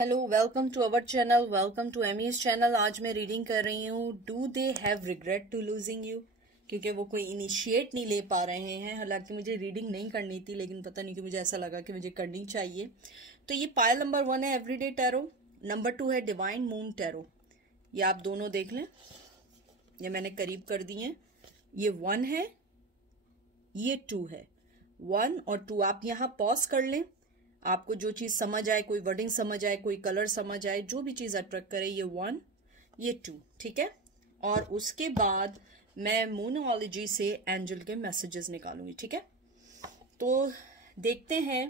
Hello, welcome to our channel, welcome to Amy's channel. आज मैं reading कर रही हूँ do they have regret to losing you, क्योंकि वो कोई इनिशिएट नहीं ले पा रहे हैं। हालांकि मुझे रीडिंग नहीं करनी थी, लेकिन पता नहीं कि मुझे ऐसा लगा कि मुझे करनी चाहिए। तो ये पायल नंबर 1 है एवरीडे टैरो, नंबर 2 है डिवाइन मून टैरो। ये आप दोनों देख लें, ये मैंने करीब कर दिए हैं। ये 1 है, ये 2 है। 1 और 2 आप यहाँ पॉज कर लें। आपको जो चीज समझ आए, कोई वर्डिंग समझ आए, कोई कलर समझ आए, जो भी चीज अट्रैक्ट करे, ये 1 ये 2, ठीक है। और उसके बाद मैं मूनोलॉजी से एंजल के मैसेजेस निकालूंगी, ठीक है। तो देखते हैं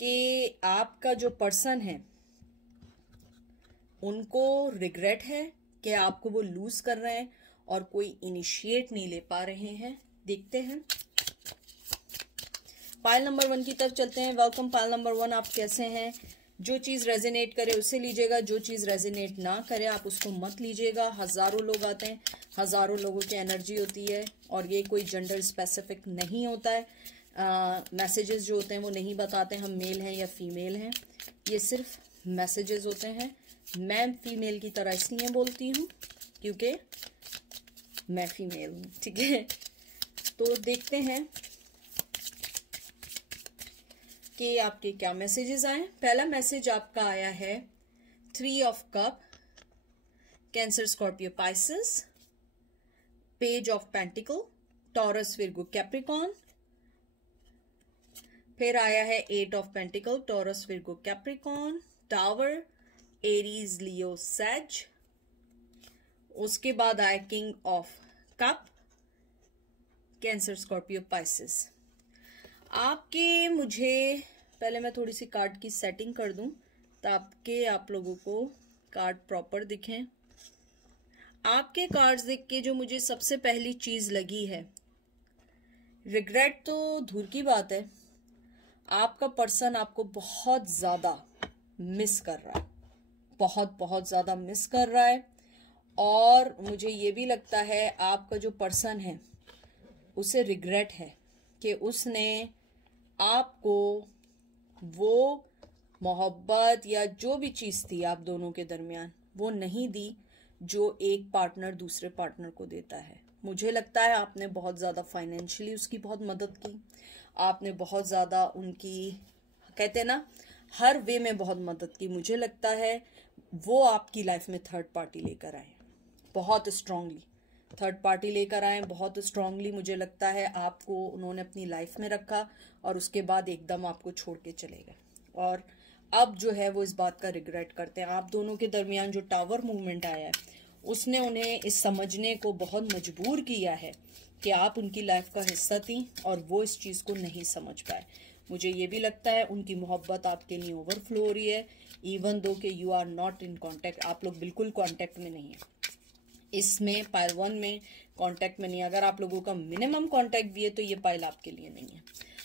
कि आपका जो पर्सन है उनको रिग्रेट है कि आपको वो लूज कर रहे हैं और कोई इनिशिएट नहीं ले पा रहे हैं। देखते हैं। पायल नंबर 1 की तरफ चलते हैं। वेलकम पायल नंबर 1, आप कैसे हैं? जो चीज रेजोनेट करे उससे लीजिएगा, जो चीज रेजोनेट ना करे आप उसको मत लीजिएगा। हजारों लोग आते हैं, हजारों लोगों की एनर्जी होती है और ये कोई जेंडर स्पेसिफिक नहीं होता है। मैसेजेस जो होते हैं वो नहीं बताते हम मेल हैं या फीमेल हैं, ये सिर्फ मैसेजेस होते हैं। मैं फीमेल की तरह इसलिए बोलती हूँ क्योंकि मैं फीमेल हूँ, ठीक है। तो देखते हैं कि आपके क्या मैसेजेस आए। पहला मैसेज आपका आया है 3 of cup, Cancer Scorpio Pisces, page of pentacle, Taurus Virgo Capricorn. फिर आया है 8 of pentacle, Taurus Virgo Capricorn, tower, Aries Leo Sag. उसके बाद आया king of cup, Cancer Scorpio Pisces. आपके मुझे पहले मैं थोड़ी सी कार्ड की सेटिंग कर दूं ताकि आप लोगों को कार्ड प्रॉपर दिखें। आपके कार्ड्स देख के जो मुझे सबसे पहली चीज लगी है, रिग्रेट तो दूर की बात है, आपका पर्सन आपको बहुत ज्यादा मिस कर रहा है, बहुत बहुत ज्यादा मिस कर रहा है। और मुझे ये भी लगता है आपका जो पर्सन है उसे रिग्रेट है कि उसने आपको वो मोहब्बत या जो भी चीज थी आप दोनों के दरमियान वो नहीं दी जो एक पार्टनर दूसरे पार्टनर को देता है। मुझे लगता है आपने बहुत ज्यादा फाइनेंशियली उसकी बहुत मदद की, आपने बहुत ज्यादा उनकी, कहते हैं ना, हर वे में बहुत मदद की। मुझे लगता है वो आपकी लाइफ में थर्ड पार्टी लेकर आए, बहुत स्ट्रांगली थर्ड पार्टी लेकर आए, बहुत स्ट्रांगली। मुझे लगता है आपको उन्होंने अपनी लाइफ में रखा और उसके बाद एकदम आपको छोड़ के चले गए। और अब जो है वो इस बात का रिग्रेट करते हैं। आप दोनों के दरमियान जो टावर मूवमेंट आया है उसने उन्हें इस समझने को बहुत मजबूर किया है कि आप उनकी लाइफ का हिस्सा थी और वो इस चीज को नहीं समझ पाए। मुझे ये भी लगता है उनकी मोहब्बत आपके लिए ओवरफ्लो हो रही है, इवन दो कि you are not in contact, आप लोग बिल्कुल कॉन्टेक्ट में नहीं है। इसमें पाइल 1 में कांटेक्ट में नहीं। अगर आप लोगों का मिनिमम कांटेक्ट भी है तो ये पाइल आपके लिए नहीं है।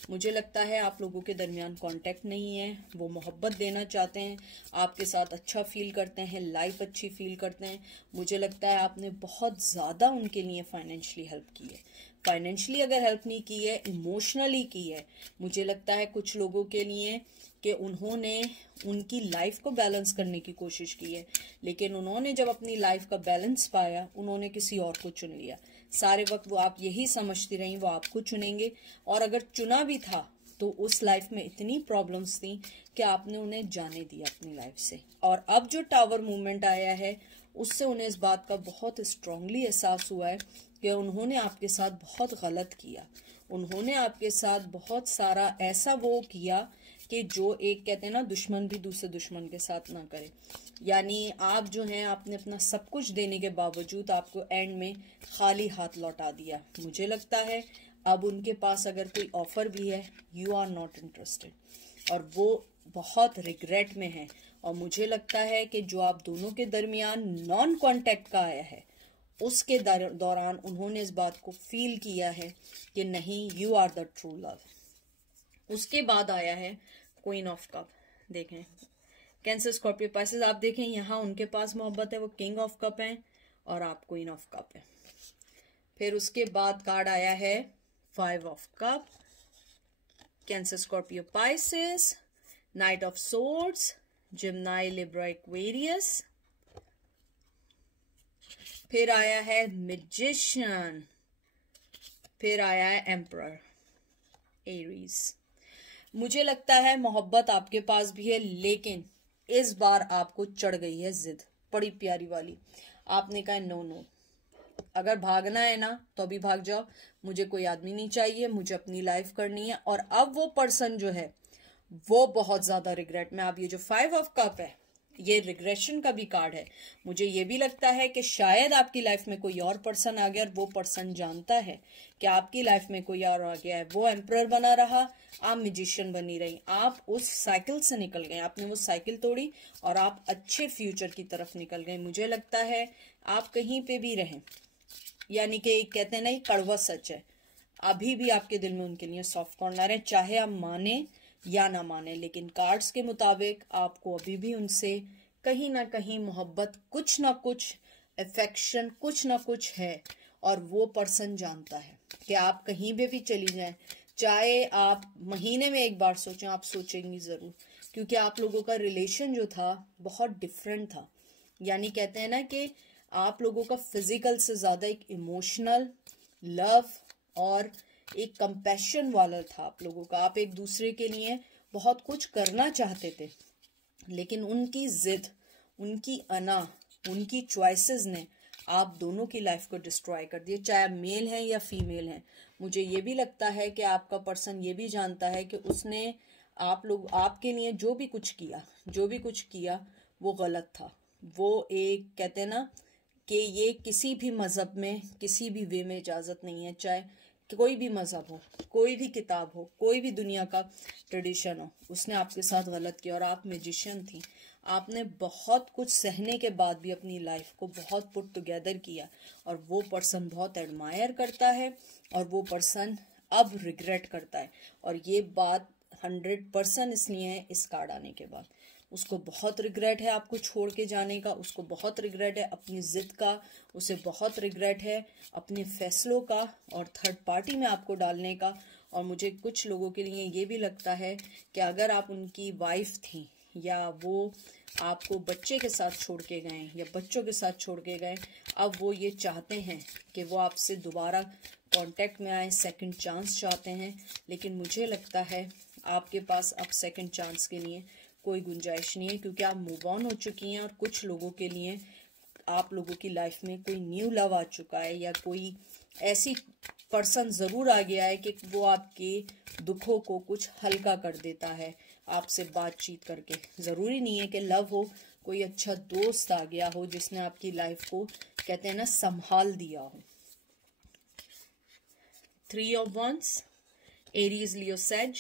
मुझे लगता है आप लोगों के दरमियान कांटेक्ट नहीं है। वो मोहब्बत देना चाहते हैं, आपके साथ अच्छा फील करते हैं, लाइफ अच्छी फील करते हैं। मुझे लगता है आपने बहुत ज़्यादा उनके लिए फाइनेंशियली हेल्प की है। फाइनेंशियली अगर हेल्प नहीं की है, इमोशनली की है। मुझे लगता है कुछ लोगों के लिए कि उन्होंने उनकी लाइफ को बैलेंस करने की कोशिश की है, लेकिन उन्होंने जब अपनी लाइफ का बैलेंस पाया उन्होंने किसी और को चुन लिया। सारे वक्त वो आप यही समझती रही वो आपको चुनेंगे, और अगर चुना भी था तो उस लाइफ में इतनी प्रॉब्लम्स थी कि आपने उन्हें जाने दिया अपनी लाइफ से। और अब जो टावर मूवमेंट आया है उससे उन्हें इस बात का बहुत स्ट्रांगली एहसास हुआ है कि उन्होंने आपके साथ बहुत गलत किया। उन्होंने आपके साथ बहुत सारा ऐसा वो किया कि जो एक, कहते हैं ना, दुश्मन भी दूसरे दुश्मन के साथ ना करे। यानी आप जो हैं आपने अपना सब कुछ देने के बावजूद आपको एंड में खाली हाथ लौटा दिया। मुझे लगता है अब उनके पास अगर कोई ऑफर भी है, यू आर नॉट इंटरेस्टेड, और वो बहुत रिग्रेट में है। और मुझे लगता है कि जो आप दोनों के दरमियान नॉन कॉन्टेक्ट का आया है उसके दौरान उन्होंने इस बात को फील किया है कि नहीं, you are the true love. उसके बाद आया है क्वीन ऑफ कप। देखें, कैंसर स्कॉर्पियो पाइसेस, आप देखें यहाँ उनके पास मोहब्बत है, वो किंग ऑफ कप हैं और आप क्वीन ऑफ कप है। फिर उसके बाद कार्ड आया है 5 of cup, Cancer Scorpio Pisces, knight of swords, Gemini, Libra, Aquarius. फिर आया है मैजिशियन, फिर आया है एम्परर, एरीज। मुझे लगता है मोहब्बत आपके पास भी है, लेकिन इस बार आपको चढ़ गई है जिद, बड़ी प्यारी वाली। आपने कहा नो नो, अगर भागना है ना तो अभी भाग जाओ, मुझे कोई आदमी नहीं चाहिए, मुझे अपनी लाइफ करनी है। और अब वो पर्सन जो है वो बहुत ज्यादा रिग्रेट में। अब ये जो 5 ऑफ कप है, ये रिग्रेशन का भी कार्ड है। मुझे ये भी लगता है कि शायद आपकी लाइफ में कोई और पर्सन आ गया और वो पर्सन जानता है कि आपकी लाइफ में कोई और आ गया है। वो एम्परर बना रहा, आप मैजिशियन बनी रही। आप उस साइकिल से निकल गए, आपने वो साइकिल तोड़ी और आप अच्छे फ्यूचर की तरफ निकल गए। मुझे लगता है आप कहीं पे भी रहें, यानी कि कहते हैं ना, ये कड़वा सच है, अभी भी आपके दिल में उनके लिए सॉफ्ट कॉर्नर है, चाहे आप माने या ना माने। लेकिन कार्ड्स के मुताबिक आपको अभी भी उनसे कहीं ना कहीं मोहब्बत, कुछ ना कुछ अफेक्शन, कुछ ना कुछ है। और वो पर्सन जानता है कि आप कहीं भी चली जाएं, चाहे आप महीने में एक बार सोचें, आप सोचेंगी जरूर, क्योंकि आप लोगों का रिलेशन जो था बहुत डिफरेंट था। यानी कहते हैं ना कि आप लोगों का फिजिकल से ज्यादा एक इमोशनल लव और एक कंपैशन वाला था आप लोगों का। आप एक दूसरे के लिए बहुत कुछ करना चाहते थे, लेकिन उनकी जिद, उनकी अना, उनकी चॉइसेस ने आप दोनों की लाइफ को डिस्ट्रॉय कर दिया, चाहे आप मेल हैं या फीमेल हैं। मुझे ये भी लगता है कि आपका पर्सन ये भी जानता है कि उसने आप लोग आपके लिए जो भी कुछ किया वो गलत था। वो एक कहते हैं ना कि ये किसी भी मजहब में, किसी भी वे में इजाजत नहीं है, चाहे कोई भी मजहब हो, कोई भी किताब हो, कोई भी दुनिया का ट्रेडिशन हो, उसने आपके साथ गलत किया। और आप मैजिशियन थी, आपने बहुत कुछ सहने के बाद भी अपनी लाइफ को बहुत पुट टुगेदर किया। और वो पर्सन बहुत एडमायर करता है और वो पर्सन अब रिग्रेट करता है। और ये बात 100% इसलिए है इस कार्ड आने के बाद। उसको बहुत रिग्रेट है आपको छोड़ के जाने का, उसको बहुत रिग्रेट है अपनी जिद का, उसे बहुत रिग्रेट है अपने फैसलों का और थर्ड पार्टी में आपको डालने का। और मुझे कुछ लोगों के लिए ये भी लगता है कि अगर आप उनकी वाइफ थी या वो आपको बच्चे के साथ छोड़ के गए या बच्चों के साथ छोड़ के गए, अब वो ये चाहते हैं कि वो आपसे दोबारा कांटेक्ट में आए, सेकंड चांस चाहते हैं। लेकिन मुझे लगता है आपके पास अब सेकंड चांस के लिए कोई गुंजाइश नहीं है, क्योंकि आप मूव ऑन हो चुकी हैं। और कुछ लोगों के लिए आप लोगों की लाइफ में कोई न्यू लव आ चुका है या कोई ऐसी पर्सन जरूर आ गया है कि वो आपके दुखों को कुछ हल्का कर देता है आपसे बातचीत करके। जरूरी नहीं है कि लव हो, कोई अच्छा दोस्त आ गया हो जिसने आपकी लाइफ को कहते हैं ना संभाल दिया हो। 3 of Wands, Aries, Leo, Sag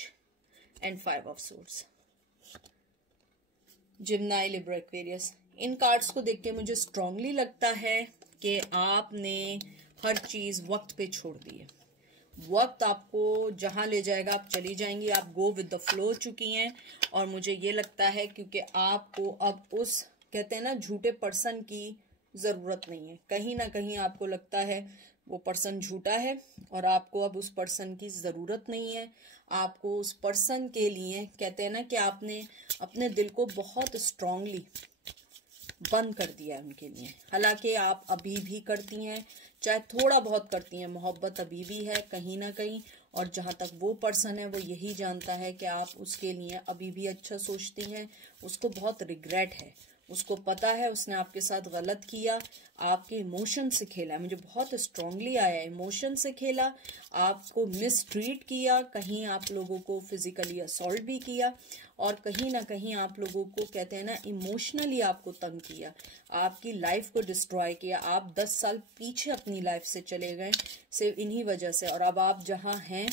and 5 of Swords, Gemini, Libra, Aquarius. इन कार्ड्स को देख के मुझे स्ट्रांगली लगता है कि आपने हर चीज वक्त पे छोड़ दी है। वक्त आपको जहां ले जाएगा आप चली जाएंगी, आप गो विद द फ्लो चुकी हैं। और मुझे ये लगता है क्योंकि आपको अब उस कहते हैं ना झूठे पर्सन की जरूरत नहीं है। कहीं ना कहीं आपको लगता है वो पर्सन झूठा है और आपको अब उस पर्सन की जरूरत नहीं है। आपको उस पर्सन के लिए कहते हैं ना कि आपने अपने दिल को बहुत स्ट्रांगली बंद कर दिया है उनके लिए। हालांकि आप अभी भी करती हैं, चाहे थोड़ा बहुत करती हैं, मोहब्बत अभी भी है कहीं ना कहीं। और जहां तक वो पर्सन है वो यही जानता है कि आप उसके लिए अभी भी अच्छा सोचती हैं। उसको बहुत रिग्रेट है, उसको पता है उसने आपके साथ गलत किया, आपके इमोशन से खेला। मुझे बहुत स्ट्रांगली आया, इमोशन से खेला, आपको मिसट्रीट किया, कहीं आप लोगों को फिजिकली असॉल्ट भी किया और कहीं ना कहीं आप लोगों को कहते हैं ना इमोशनली आपको तंग किया, आपकी लाइफ को डिस्ट्रॉय किया। आप 10 साल पीछे अपनी लाइफ से चले गए सिर्फ इन्हीं वजह से। और अब आप जहां हैं,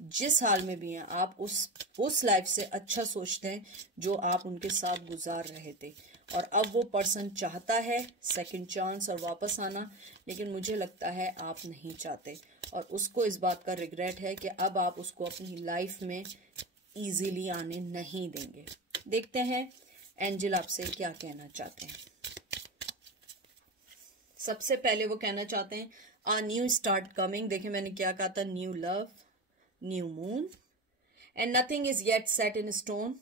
जिस हाल में भी हैं, आप उस लाइफ से अच्छा सोचते हैं जो आप उनके साथ गुजार रहे थे। और अब वो पर्सन चाहता है सेकंड चांस और वापस आना, लेकिन मुझे लगता है आप नहीं चाहते। और उसको इस बात का रिग्रेट है कि अब आप उसको अपनी लाइफ में इजीली आने नहीं देंगे। देखते हैं एंजल आपसे क्या कहना चाहते हैं। सबसे पहले वो कहना चाहते हैं अ न्यू स्टार्ट कमिंग। देखिए मैंने क्या कहा था, new love, new moon and nothing is yet set in stone.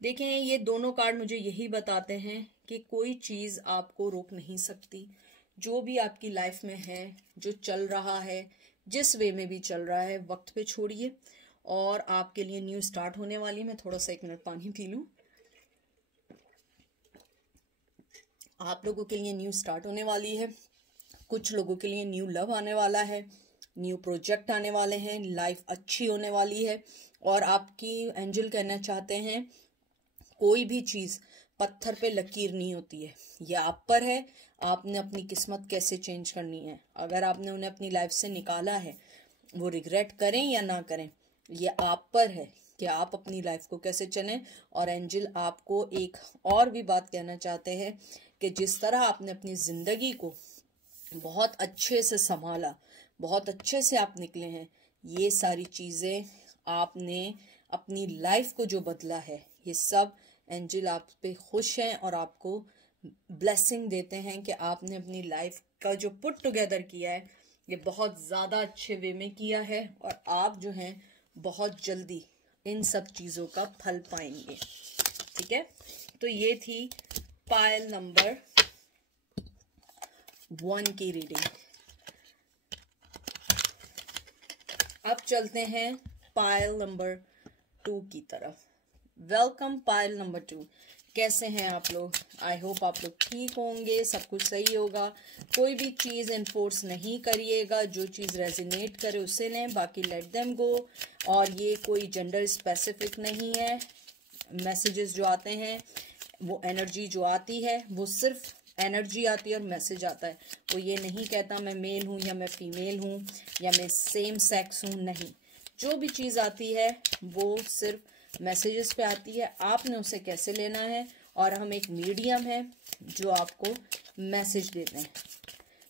देखें, ये दोनों कार्ड मुझे यही बताते हैं कि कोई चीज आपको रोक नहीं सकती। जो भी आपकी लाइफ में है, जो चल रहा है, जिस वे में भी चल रहा है, वक्त पे छोड़िए और आपके लिए न्यू स्टार्ट होने वाली है। मैं थोड़ा सा 1 मिनट पानी पी लूं। आप लोगों के लिए न्यू स्टार्ट होने वाली है, कुछ लोगों के लिए न्यू लव आने वाला है, न्यू प्रोजेक्ट आने वाले हैं, लाइफ अच्छी होने वाली है। और आपकी एंजल कहना चाहते हैं कोई भी चीज पत्थर पे लकीर नहीं होती है, ये आप पर है। आपने अपनी किस्मत कैसे चेंज करनी है। अगर आपने उन्हें अपनी लाइफ से निकाला है, वो रिग्रेट करें या ना करें, ये आप पर है कि आप अपनी लाइफ को कैसे चलें। और एंजल आपको एक और भी बात कहना चाहते हैं कि जिस तरह आपने अपनी जिंदगी को बहुत अच्छे से संभाला, बहुत अच्छे से आप निकले हैं, ये सारी चीजें आपने अपनी लाइफ को जो बदला है, ये सब एंजल आप पे खुश हैं और आपको ब्लेसिंग देते हैं कि आपने अपनी लाइफ का जो पुट टुगेदर किया है, ये बहुत ज्यादा अच्छे वे में किया है और आप जो हैं बहुत जल्दी इन सब चीजों का फल पाएंगे। ठीक है, तो ये थी पायल नंबर 1 की रीडिंग। अब चलते हैं पायल नंबर 2 की तरफ। Welcome pile number 2। कैसे हैं आप लोग? आई होप आप लोग ठीक होंगे, सब कुछ सही होगा। कोई भी चीज़ इन्फोर्स नहीं करिएगा, जो चीज़ रेजिनेट करे उसे लें, बाकी लेट देम गो। और ये कोई जेंडर स्पेसिफिक नहीं है। मैसेजेस जो आते हैं, वो एनर्जी जो आती है, वो सिर्फ एनर्जी आती है और मैसेज आता है। वो ये नहीं कहता मैं मेल हूँ या मैं फीमेल हूँ या मैं सेम सेक्स हूँ, नहीं। जो भी चीज़ आती है वो सिर्फ मैसेजेस पे आती है, आपने उसे कैसे लेना है। और हम एक मीडियम है जो आपको मैसेज देते हैं।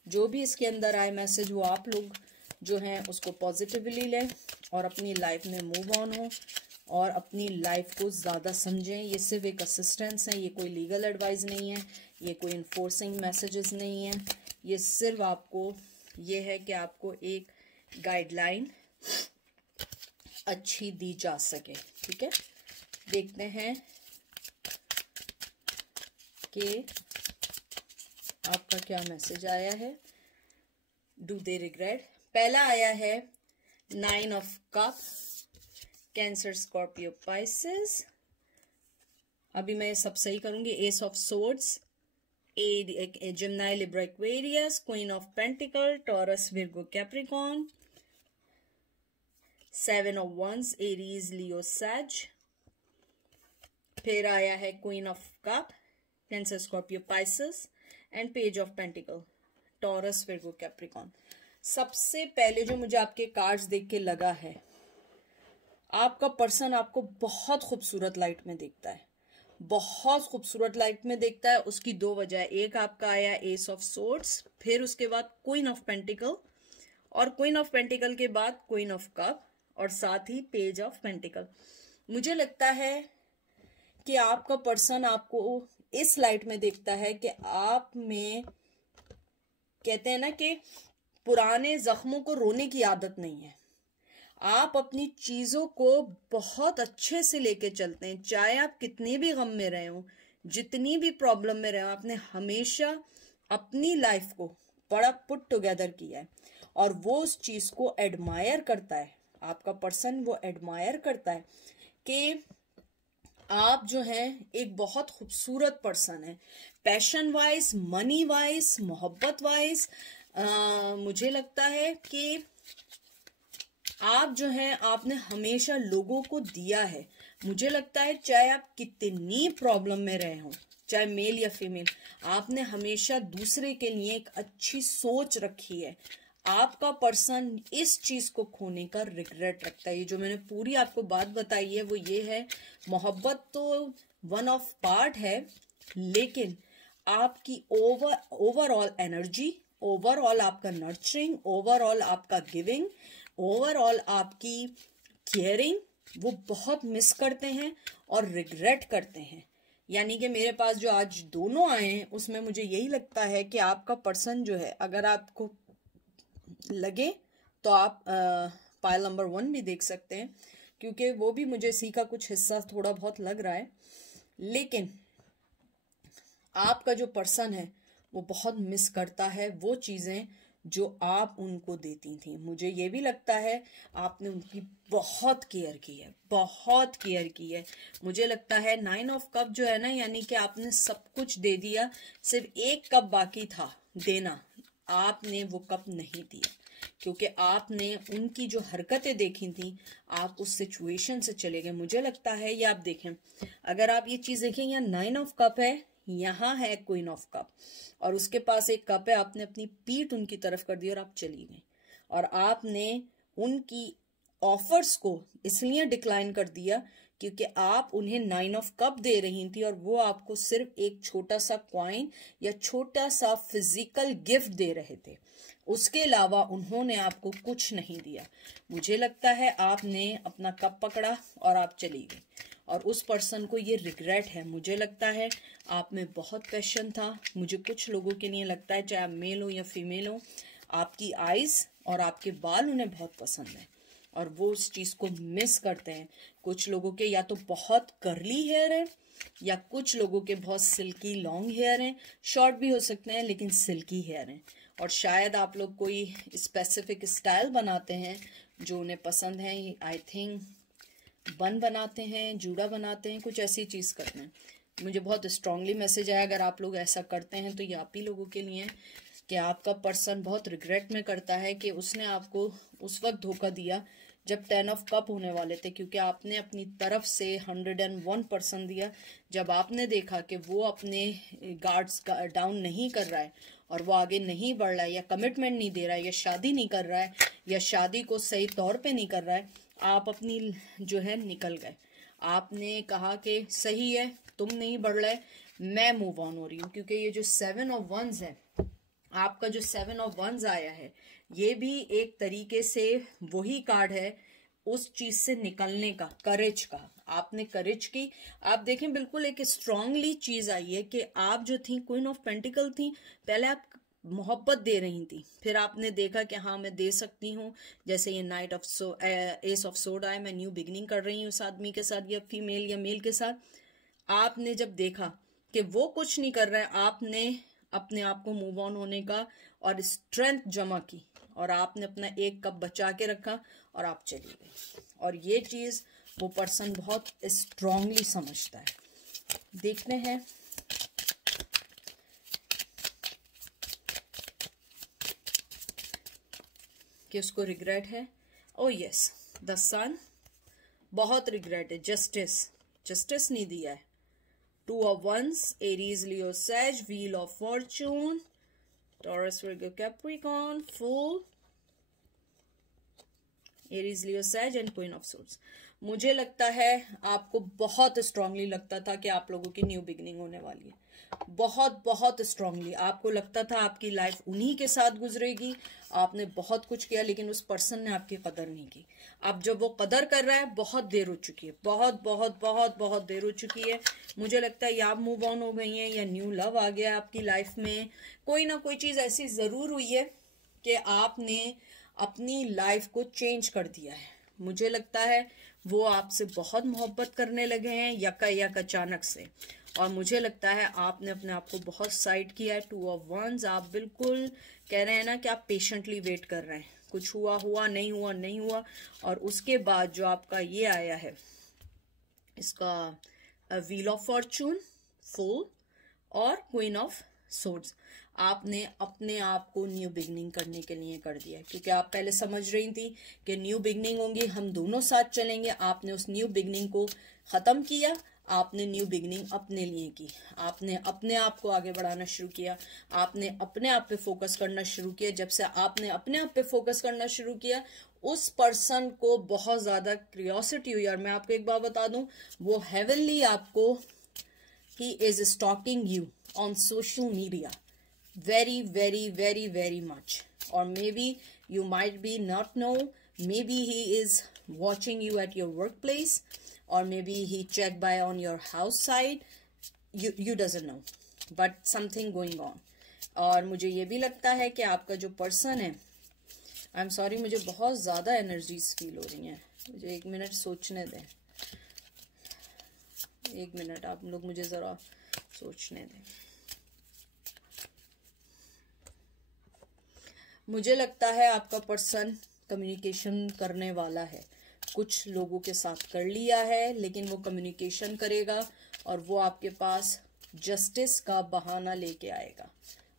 जो भी इसके अंदर आए मैसेज, वो आप लोग जो हैं उसको पॉजिटिवली लें और अपनी लाइफ में मूव ऑन हो और अपनी लाइफ को ज़्यादा समझें। ये सिर्फ एक असिस्टेंस है, ये कोई लीगल एडवाइस नहीं है, ये कोई इन्फोर्सिंग मैसेजेस नहीं है। ये सिर्फ आपको ये है कि आपको एक गाइडलाइन अच्छी दी जा सके। ठीक है, देखते हैं कि आपका क्या मैसेज आया है। Do they regret? पहला आया है 9 of cup, Cancer, Scorpio, Pisces. अभी मैं सब सही करूंगी। Ace of swords, Gemini, Libra, Aquarius, queen of pentacle, Taurus, Virgo, Capricorn, 7 of wands, Aries, Leo, Sag. फिर आया है queen of cup, Cancer, Scorpio, Pisces and page of pentacle, Taurus, Virgo, Capricorn. सबसे पहले जो मुझे आपके कार्ड्स देख के लगा है, आपका पर्सन आपको बहुत खूबसूरत लाइट में देखता है, बहुत खूबसूरत लाइट में देखता है। उसकी 2 वजह है। एक आपका आया एस ऑफ सोर्ड्स, फिर उसके बाद क्वीन ऑफ पेंटिकल, और क्वीन ऑफ पेंटिकल के बाद क्वीन ऑफ कप, और साथ ही पेज ऑफ पेंटिकल। मुझे लगता है कि आपका पर्सन आपको इस लाइट में देखता है कि आप में, कहते हैं ना कि पुराने जख्मों को रोने की आदत नहीं है। आप अपनी चीजों को बहुत अच्छे से लेके चलते हैं, चाहे आप कितने भी गम में रहे हो, जितनी भी प्रॉब्लम में रहे हो, आपने हमेशा अपनी लाइफ को बड़ा पुट टुगेदर किया है और वो उस चीज को एडमायर करता है। आपका पर्सन वो एडमायर करता है कि आप जो हैं एक बहुत खूबसूरत पर्सन है, पैशन वाइज, मनी वाइज, मोहब्बत वाइज। मुझे लगता है कि आप जो हैं, आपने हमेशा लोगों को दिया है। मुझे लगता है चाहे आप कितनी प्रॉब्लम में रहे हो, चाहे मेल या फीमेल, आपने हमेशा दूसरे के लिए एक अच्छी सोच रखी है। आपका पर्सन इस चीज को खोने का रिग्रेट रखता है। ये जो मैंने पूरी आपको बात बताई है वो ये है, मोहब्बत तो वन ऑफ पार्ट है, लेकिन आपकी ओवरऑल एनर्जी, ओवरऑल आपका नर्चरिंग, ओवरऑल आपका गिविंग, ओवरऑल आपकी केयरिंग, वो बहुत मिस करते हैं और रिग्रेट करते हैं। यानी कि मेरे पास जो आज दोनों आए हैं उसमें मुझे यही लगता है कि आपका पर्सन जो है, अगर आपको लगे तो आप पाइल नंबर 1 भी देख सकते हैं, क्योंकि वो भी मुझे इसी का कुछ हिस्सा थोड़ा बहुत लग रहा है। लेकिन आपका जो पर्सन है वो बहुत मिस करता है वो चीजें जो आप उनको देती थी। मुझे ये भी लगता है आपने उनकी बहुत केयर की है, बहुत केयर की है। मुझे लगता है 9 ऑफ कप जो है ना, यानी कि आपने सब कुछ दे दिया, सिर्फ एक कप बाकी था देना, आपने वो कप नहीं दिया क्योंकि आपने उनकी जो हरकतें देखी थी, आप उस सिचुएशन से चले गए। मुझे लगता है ये आप देखें, अगर आप ये चीज देखें, यहाँ 9 ऑफ कप है, यहाँ है क्वीन ऑफ कप, और उसके पास एक कप है। आपने अपनी पीठ उनकी तरफ कर दी और आप चली गई, और आपने उनकी ऑफर्स को इसलिए डिक्लाइन कर दिया क्योंकि आप उन्हें 9 ऑफ कप दे रही थी और वो आपको सिर्फ एक छोटा सा कॉइन या छोटा सा फिजिकल गिफ्ट दे रहे थे, उसके अलावा उन्होंने आपको कुछ नहीं दिया। मुझे लगता है आपने अपना कप पकड़ा और आप चली गई, और उस पर्सन को ये रिग्रेट है। मुझे लगता है आप में बहुत पैशन था। मुझे कुछ लोगों के लिए लगता है, चाहे आप मेल हो या फीमेल हो, आपकी आईज और आपके बाल उन्हें बहुत पसंद है और वो उस चीज को मिस करते हैं। कुछ लोगों के या तो बहुत कर्ली हेयर है या कुछ लोगों के बहुत सिल्की लॉन्ग हेयर हैं, शॉर्ट भी हो सकते हैं लेकिन सिल्की हेयर हैं, और शायद आप लोग कोई स्पेसिफिक स्टाइल बनाते हैं जो उन्हें पसंद है। आई थिंक बन बनाते हैं, जूड़ा बनाते हैं, कुछ ऐसी चीज करते हैं। मुझे बहुत स्ट्रांगली मैसेज आया, अगर आप लोग ऐसा करते हैं तो ये आप ही लोगों के लिए कि आपका पर्सन बहुत रिग्रेट में करता है कि उसने आपको उस वक्त धोखा दिया जब 10 ऑफ कप होने वाले थे, क्योंकि आपने अपनी तरफ से 101% दिया। जब आपने देखा कि वो अपने गार्ड्स डाउन नहीं कर रहा है और वो आगे नहीं बढ़ रहा है, या कमिटमेंट नहीं दे रहा है, या शादी नहीं कर रहा है, या शादी को सही तौर पे नहीं कर रहा है, आप अपनी जो है निकल गए। आपने कहा कि सही है, तुम नहीं बढ़ रहे, मैं मूव ऑन हो रही हूँ। क्योंकि ये जो 7 ऑफ वंस है, आपका जो 7 ऑफ वंस आया है, ये भी एक तरीके से वही कार्ड है उस चीज से निकलने का, करेज का। आपने करेज की, आप देखें बिल्कुल एक स्ट्रांगली चीज आई है कि आप जो थी क्वीन ऑफ पेंटिकल थी, पहले आप मोहब्बत दे रही थी, फिर आपने देखा कि हाँ मैं दे सकती हूँ। जैसे ये नाइट ऑफ एस ऑफ सोड आए, मैं न्यू बिगनिंग कर रही हूँ उस आदमी के साथ, या फीमेल या मेल के साथ। आपने जब देखा कि वो कुछ नहीं कर रहा है, आपने अपने आप को मूव ऑन होने का और स्ट्रेंथ जमा की, और आपने अपना एक कप बचा के रखा और आप चली गई। और ये चीज वो पर्सन बहुत स्ट्रांगली समझता है। देखते हैं कि उसको रिग्रेट है। ओ यस, द सन, बहुत रिग्रेट है। जस्टिस नहीं दिया है। 2 of wands, Aries Leo Sag, wheel of fortune, Taurus Virgo Capricorn, fool, Aries Leo Sag and queen of swords. मुझे लगता है आपको बहुत स्ट्रांगली लगता था कि आप लोगों की न्यू बिगनिंग होने वाली है। बहुत स्ट्रांगली आपको लगता था आपकी लाइफ उन्हीं के साथ गुजरेगी। आपने बहुत कुछ किया लेकिन उस पर्सन ने आपकी कदर नहीं की। अब जब वो कदर कर रहा है, बहुत देर हो चुकी है, बहुत देर हो चुकी है। मुझे लगता है या आप मूव ऑन हो गई हैं या न्यू लव आ गया आपकी लाइफ में। कोई ना कोई चीज ऐसी जरूर हुई है कि आपने अपनी लाइफ को चेंज कर दिया है। मुझे लगता है वो आपसे बहुत मोहब्बत करने लगे हैं यका अचानक से, और मुझे लगता है आपने अपने आप को बहुत साइड किया है। 2 ऑफ वंस, आप बिल्कुल कह रहे हैं ना कि आप पेशेंटली वेट कर रहे हैं, कुछ हुआ नहीं हुआ। और उसके बाद जो आपका ये आया है, इसका व्हील ऑफ फॉर्चून, फुल और क्वीन ऑफ सोर्ड्स, आपने अपने आप को न्यू बिगनिंग करने के लिए कर दिया। क्योंकि आप पहले समझ रही थी कि न्यू बिगनिंग होंगी, हम दोनों साथ चलेंगे। आपने उस न्यू बिगनिंग को खत्म किया, आपने न्यू बिगनिंग अपने लिए की। आपने अपने आप को आगे बढ़ाना शुरू किया, आपने अपने आप पे फोकस करना शुरू किया। जब से आपने अपने आप पे फोकस करना शुरू किया, उस पर्सन को बहुत ज्यादा क्यूरियोसिटी हुई। और मैं आपको एक बात बता दूं, वो हेवनली आपको, he is stalking you on social media very much, or maybe you might be not know, maybe he is watching you at your workplace, or maybe he checked by on your house side, you doesn't know, but something going on. और मुझे ये भी लगता है कि आपका जो person है, आई एम सॉरी, मुझे बहुत ज्यादा एनर्जीज फील हो रही हैं, मुझे 1 मिनट सोचने दें। एक मिनट, आप लोग मुझे ज़रा सोचने दें। मुझे लगता है आपका पर्सन कम्युनिकेशन करने वाला है, कुछ लोगों के साथ कर लिया है, लेकिन वो कम्युनिकेशन करेगा और वो आपके पास जस्टिस का बहाना लेके आएगा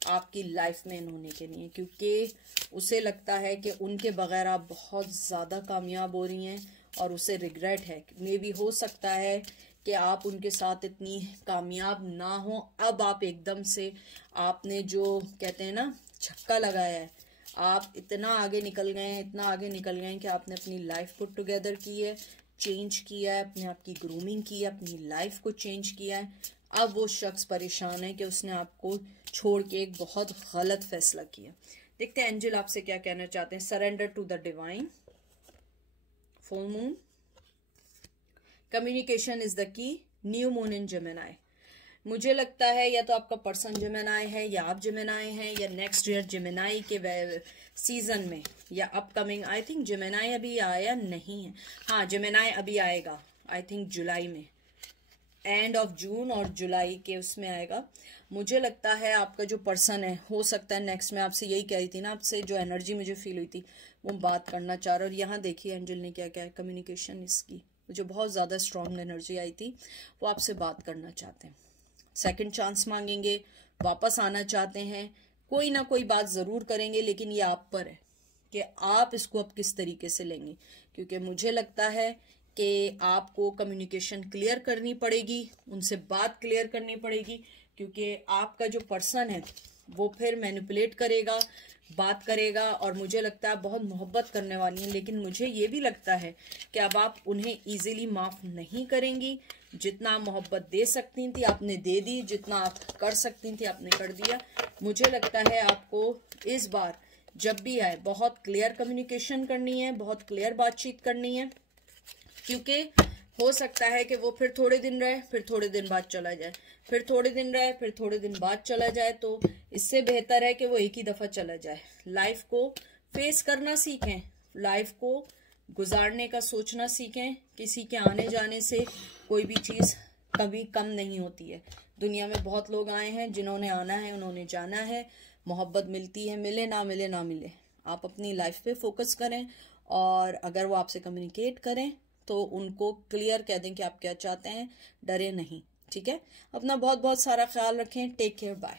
आपकी लाइफ में होने के लिए, क्योंकि उसे लगता है कि उनके बगैर आप बहुत ज़्यादा कामयाब हो रही हैं और उसे रिग्रेट है। मे भी हो सकता है कि आप उनके साथ इतनी कामयाब ना हो, अब आप एकदम से आपने जो कहते हैं ना छक्का लगाया है, आप इतना आगे निकल गए हैं, इतना आगे निकल गए हैं कि आपने अपनी लाइफ पुट टुगेदर की है, चेंज किया है, अपने आप की ग्रूमिंग की है, अपनी लाइफ को चेंज किया है। अब वो शख्स परेशान है कि उसने आपको छोड़ के एक बहुत गलत फैसला किया। देखते हैं एंजल आपसे क्या कहना चाहते हैं। Surrender to the divine, full moon, communication is the key, new moon in Gemini. मुझे लगता है या तो आपका पर्सन जेमिनी है या आप जेमिनी हैं, या नेक्स्ट ईयर जेमिनी के सीजन में या अपकमिंग। आई थिंक जेमिनी अभी आया नहीं है, हाँ जेमिनी अभी आएगा, आई थिंक जुलाई में, एंड ऑफ जून और जुलाई के उसमें आएगा। मुझे लगता है आपका जो पर्सन है, हो सकता है नेक्स्ट, में आपसे यही कह रही थी ना, आपसे जो एनर्जी मुझे फील हुई थी वो बात करना चाह रहा है। और यहाँ देखिए एंजल ने क्या क्या है, कम्युनिकेशन इसकी जो बहुत ज़्यादा स्ट्रॉन्ग एनर्जी आई थी, वो आपसे बात करना चाहते हैं, सेकंड चांस मांगेंगे, वापस आना चाहते हैं, कोई ना कोई बात ज़रूर करेंगे, लेकिन ये आप पर है कि आप इसको अब किस तरीके से लेंगे। क्योंकि मुझे लगता है कि आपको कम्युनिकेशन क्लियर करनी पड़ेगी, उनसे बात क्लियर करनी पड़ेगी, क्योंकि आपका जो पर्सन है वो फिर मैनिपुलेट करेगा, बात करेगा, और मुझे लगता है बहुत मोहब्बत करने वाली हैं। लेकिन मुझे ये भी लगता है कि अब आप उन्हें इजीली माफ़ नहीं करेंगी। जितना मोहब्बत दे सकती थी आपने दे दी, जितना आप कर सकती थी आपने कर दिया। मुझे लगता है आपको इस बार जब भी आए बहुत क्लियर कम्युनिकेशन करनी है, बहुत क्लियर बातचीत करनी है, क्योंकि हो सकता है कि वो फिर थोड़े दिन रहे, फिर थोड़े दिन बाद चला जाए, फिर थोड़े दिन रहे, फिर थोड़े दिन बाद चला जाए। तो इससे बेहतर है कि वो एक ही दफ़ा चला जाए। लाइफ को फेस करना सीखें, लाइफ को गुजारने का सोचना सीखें। किसी के आने जाने से कोई भी चीज़ कभी कम नहीं होती है। दुनिया में बहुत लोग आए हैं, जिन्होंने आना है उन्होंने जाना है। मोहब्बत मिलती है, मिले ना मिले ना मिले, आप अपनी लाइफ पे फोकस करें, और अगर वो आपसे कम्युनिकेट करें तो उनको क्लियर कह दें कि आप क्या चाहते हैं, डरे नहीं। ठीक है, अपना बहुत बहुत सारा ख्याल रखें। Take care, bye.